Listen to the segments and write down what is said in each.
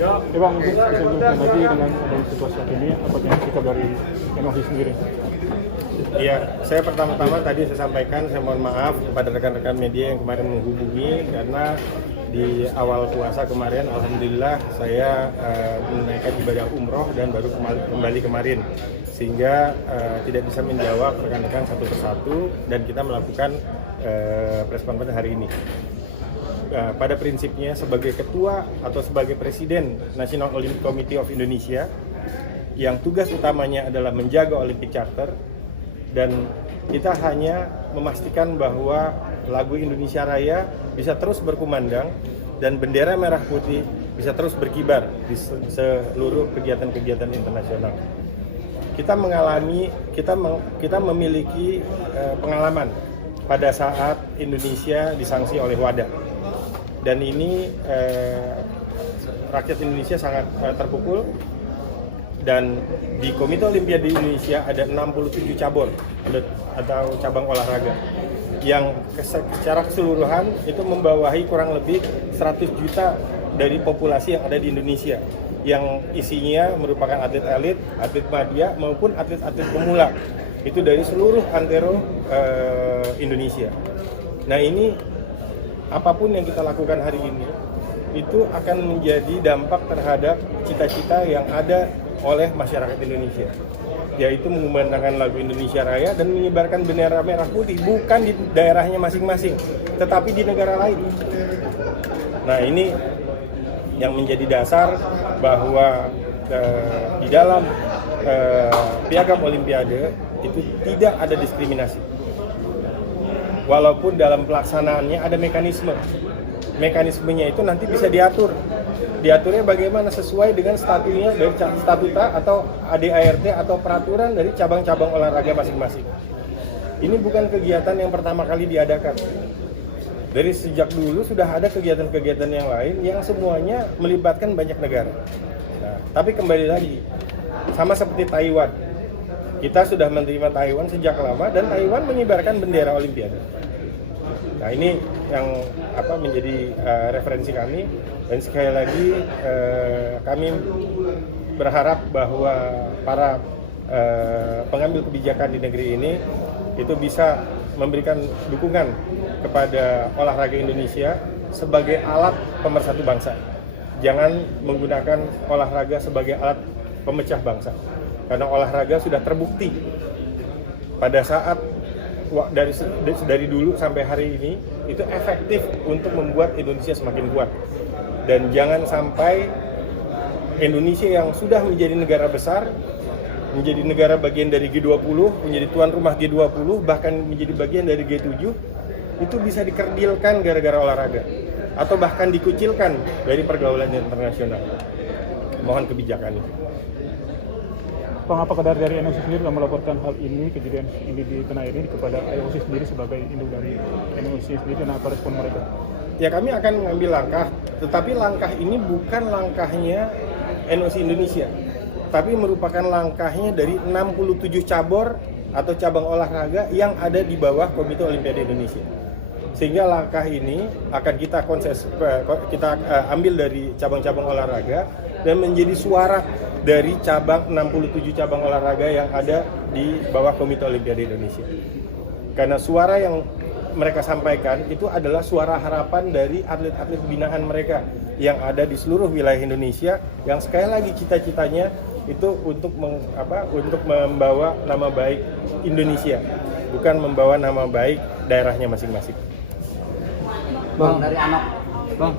Bang, untuk bisa lanjutkan lagi dengan adanya situasi ini, apa yang sikap dari NOC sendiri? Iya, saya pertama-tama tadi saya sampaikan, saya mohon maaf kepada rekan-rekan media yang kemarin menghubungi karena di awal puasa kemarin, alhamdulillah saya menunaikan ibadah umroh dan baru kembali kemarin, sehingga tidak bisa menjawab rekan-rekan satu persatu dan kita melakukan press conference hari ini. Pada prinsipnya sebagai ketua atau sebagai presiden National Olympic Committee of Indonesia yang tugas utamanya adalah menjaga Olympic Charter, dan kita hanya memastikan bahwa lagu Indonesia Raya bisa terus berkumandang dan bendera merah putih bisa terus berkibar di seluruh kegiatan-kegiatan internasional. Kita memiliki pengalaman pada saat Indonesia disanksi oleh WADA. Dan ini rakyat Indonesia sangat terpukul, dan di Komite Olimpiade Indonesia ada 67 cabur atau cabang olahraga yang secara keseluruhan itu membawahi kurang lebih 100 juta dari populasi yang ada di Indonesia, yang isinya merupakan atlet elit, atlet media maupun atlet-atlet pemula, itu dari seluruh antero Indonesia. Nah, ini apapun yang kita lakukan hari ini itu akan menjadi dampak terhadap cita-cita yang ada oleh masyarakat Indonesia, yaitu mengumandangkan lagu Indonesia Raya dan mengibarkan bendera merah putih bukan di daerahnya masing-masing, tetapi di negara lain. Nah, ini yang menjadi dasar bahwa di dalam piagam Olimpiade itu tidak ada diskriminasi. Walaupun dalam pelaksanaannya ada mekanisme. Mekanismenya itu nanti bisa diatur. Diaturnya bagaimana sesuai dengan statunya dari statuta atau ADART atau peraturan dari cabang-cabang olahraga masing-masing. Ini bukan kegiatan yang pertama kali diadakan. Dari sejak dulu sudah ada kegiatan-kegiatan yang lain yang semuanya melibatkan banyak negara. Nah, tapi kembali lagi, sama seperti Taiwan. Kita sudah menerima Taiwan sejak lama dan Taiwan mengibarkan bendera Olimpiade. Nah, ini yang menjadi referensi kami, dan sekali lagi kami berharap bahwa para pengambil kebijakan di negeri ini itu bisa memberikan dukungan kepada olahraga Indonesia sebagai alat pemersatu bangsa. Jangan menggunakan olahraga sebagai alat pemecah bangsa. Karena olahraga sudah terbukti pada saat dari dulu sampai hari ini itu efektif untuk membuat Indonesia semakin kuat. Dan jangan sampai Indonesia yang sudah menjadi negara besar, menjadi negara bagian dari G20, menjadi tuan rumah G20, bahkan menjadi bagian dari G7, itu bisa dikerdilkan gara-gara olahraga, atau bahkan dikucilkan dari pergaulan internasional. Mohon kebijakan itu. Bang, apakah dari NOC sendiri telah melaporkan hal ini, kejadian ini di tanah air ini kepada IOC sendiri sebagai induk dari NOC sendiri, dan apa respon mereka? Ya, kami akan mengambil langkah, tetapi langkah ini bukan langkahnya NOC Indonesia, tapi merupakan langkahnya dari 67 cabur atau cabang olahraga yang ada di bawah Komite Olimpiade Indonesia. Sehingga langkah ini akan kita ambil dari cabang-cabang olahraga dan menjadi suara dari 67 cabang olahraga yang ada di bawah Komite Olimpiade Indonesia. Karena suara yang mereka sampaikan itu adalah suara harapan dari atlet-atlet binaan mereka yang ada di seluruh wilayah Indonesia, yang sekali lagi cita-citanya itu untuk membawa nama baik Indonesia, bukan membawa nama baik daerahnya masing-masing. Bang, dari anak Bang.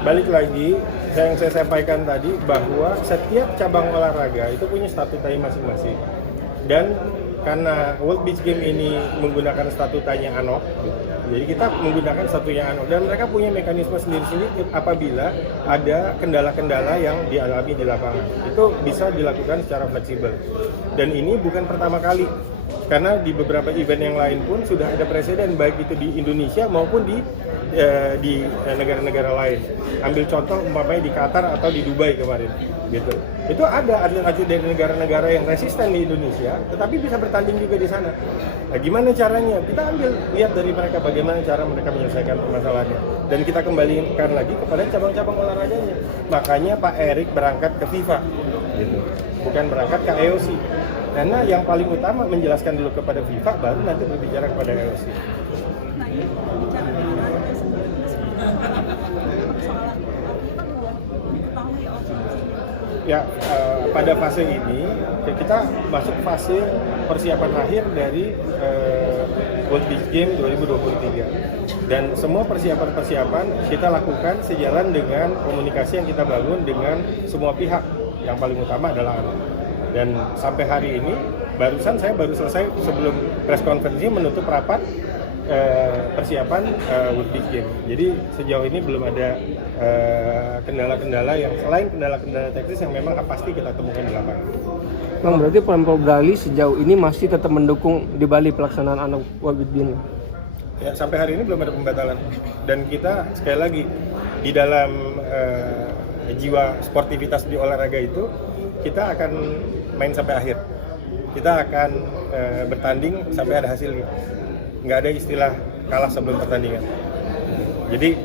Balik lagi, yang saya sampaikan tadi bahwa setiap cabang olahraga itu punya statutanya masing-masing. Dan karena World Beach Game ini menggunakan statutanya ANOC, Jadi kita menggunakan satunya ANOC dan mereka punya mekanisme sendiri-sendiri apabila ada kendala-kendala yang dialami di lapangan. Itu bisa dilakukan secara fleksibel. Dan ini bukan pertama kali. Karena di beberapa event yang lain pun sudah ada presiden, baik itu di Indonesia maupun di negara-negara lain. Ambil contoh umpamanya di Qatar atau di Dubai kemarin, gitu. Itu ada atlet-atlet dari negara-negara yang resisten di Indonesia, tetapi bisa bertanding juga di sana. Nah, gimana caranya? Kita ambil lihat dari mereka bagaimana cara mereka menyelesaikan permasalahannya, dan kita kembalikan lagi kepada cabang-cabang olahraganya. Makanya Pak Erik berangkat ke FIFA, gitu. Bukan berangkat ke IOC. Karena yang paling utama menjelaskan dulu kepada FIFA, baru nanti berbicara kepada IOC. Nah ini bicara dengan olahraga sebelumnya persoalan diketahui Ya, pada fase ini kita masuk fase persiapan akhir dari World Beach Games 2023 dan semua persiapan kita lakukan sejalan dengan komunikasi yang kita bangun dengan semua pihak, yang paling utama adalah ANOC. Dan sampai hari ini saya baru selesai sebelum press conference menutup rapat persiapan World Beach Games. Jadi sejauh ini belum ada kendala-kendala yang selain kendala-kendala teknis yang memang pasti kita temukan di lapangan. Bang, berarti Pemprov Bali sejauh ini masih tetap mendukung di Bali pelaksanaan ANOC World Beach Games? Ya, sampai hari ini belum ada pembatalan. Dan kita sekali lagi di dalam jiwa sportivitas di olahraga itu kita akan main sampai akhir. Kita akan bertanding sampai ada hasilnya. Nggak ada istilah kalah sebelum pertandingan. Jadi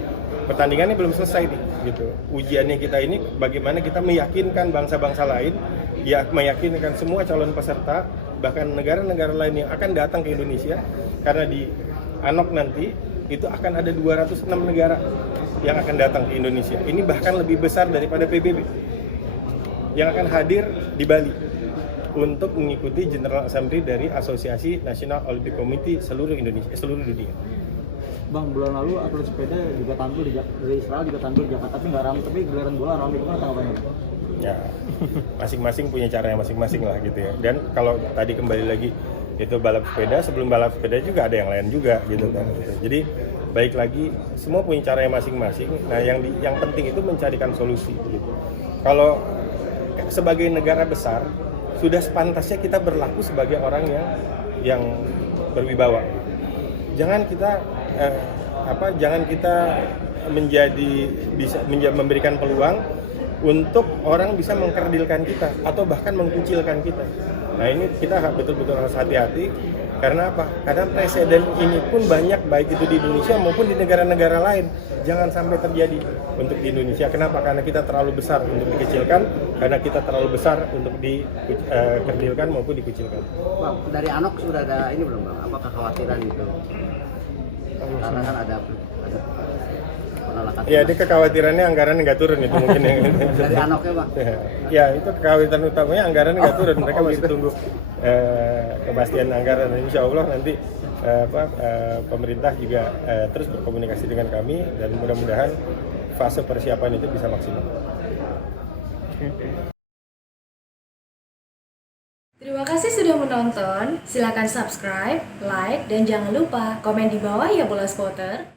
pertandingannya belum selesai nih, gitu. Ujiannya kita ini bagaimana kita meyakinkan bangsa-bangsa lain, ya meyakinkan semua calon peserta, bahkan negara-negara lain yang akan datang ke Indonesia, karena di ANOC nanti itu akan ada 206 negara yang akan datang ke Indonesia. Ini bahkan lebih besar daripada PBB yang akan hadir di Bali untuk mengikuti General Assembly dari Asosiasi National Olympic Committee seluruh Indonesia, seluruh dunia. Bang, bulan lalu atlet sepeda juga tampil dari Israel juga tampil di Jakarta, tapi nggak ramai, tapi gelaran bola ramai. Gimana tanggapannya? Ya, masing-masing punya caranya masing-masing lah gitu ya. Dan kalau tadi kembali lagi itu balap sepeda, sebelum balap sepeda juga ada yang lain juga gitu kan. Jadi baik lagi semua punya caranya masing-masing. Nah, yang penting itu mencarikan solusi gitu. Kalau sebagai negara besar sudah sepantasnya kita berlaku sebagai orang yang berwibawa. Jangan kita memberikan peluang untuk orang bisa mengkerdilkan kita atau bahkan mengkucilkan kita. Nah, ini kita betul-betul harus hati-hati. Karena apa? Karena presiden ini pun banyak, baik itu di Indonesia maupun di negara-negara lain. Jangan sampai terjadi untuk di Indonesia. Kenapa? Karena kita terlalu besar untuk dikecilkan, karena kita terlalu besar untuk dikerdilkan maupun dikucilkan. Bang, dari ANOC sudah ada ini belum, Bang? Apa kekhawatiran itu? Karena kan ada penolakan. Ya, ini kekhawatirannya anggaran nggak turun itu mungkin yang dari ANOC-nya, Bang? Ya, itu kekhawatiran utamanya anggaran nggak turun. Mereka masih tunggu kepastian anggaran. Dan insya Allah nanti pemerintah juga terus berkomunikasi dengan kami dan mudah-mudahan fase persiapan itu bisa maksimal. Terima kasih sudah menonton. Silakan subscribe, like, dan jangan lupa komen di bawah ya bola spotter.